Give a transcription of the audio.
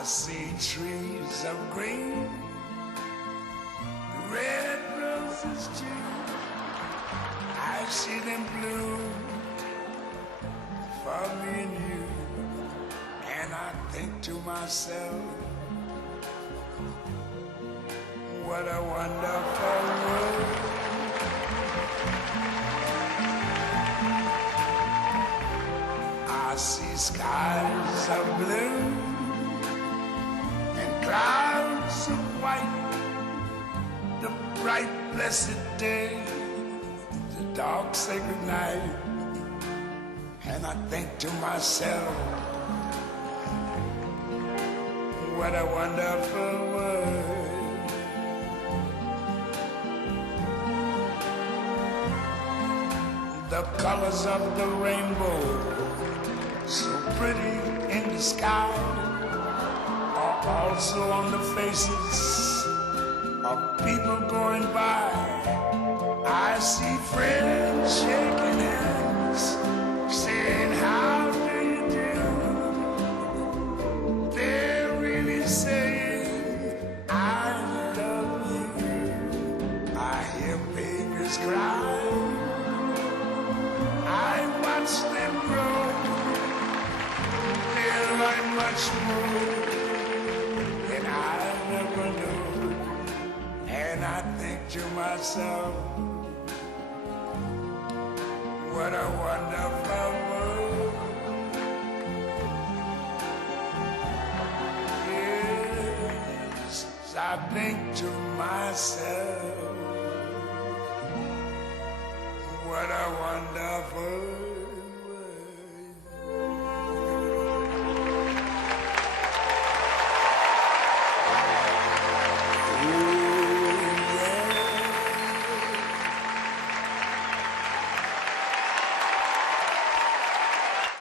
I see trees of green, red roses too. I see them bloom for me and you. And I think to myself, what a wonderful world. I see skies of blue and clouds of white, the bright blessed day, the dark sacred night. And I think to myself, what a wonderful world. The colors of the rainbow, so pretty in the sky, are also on the faces of people going by. I see friends shaking hands, saying, how do you do? They're really saying, I love you. I hear babies cry, I watch them grow. They'll learn much more than I never knew. And I think to myself, what a wonderful world. Yes, I think to myself, what a wonderful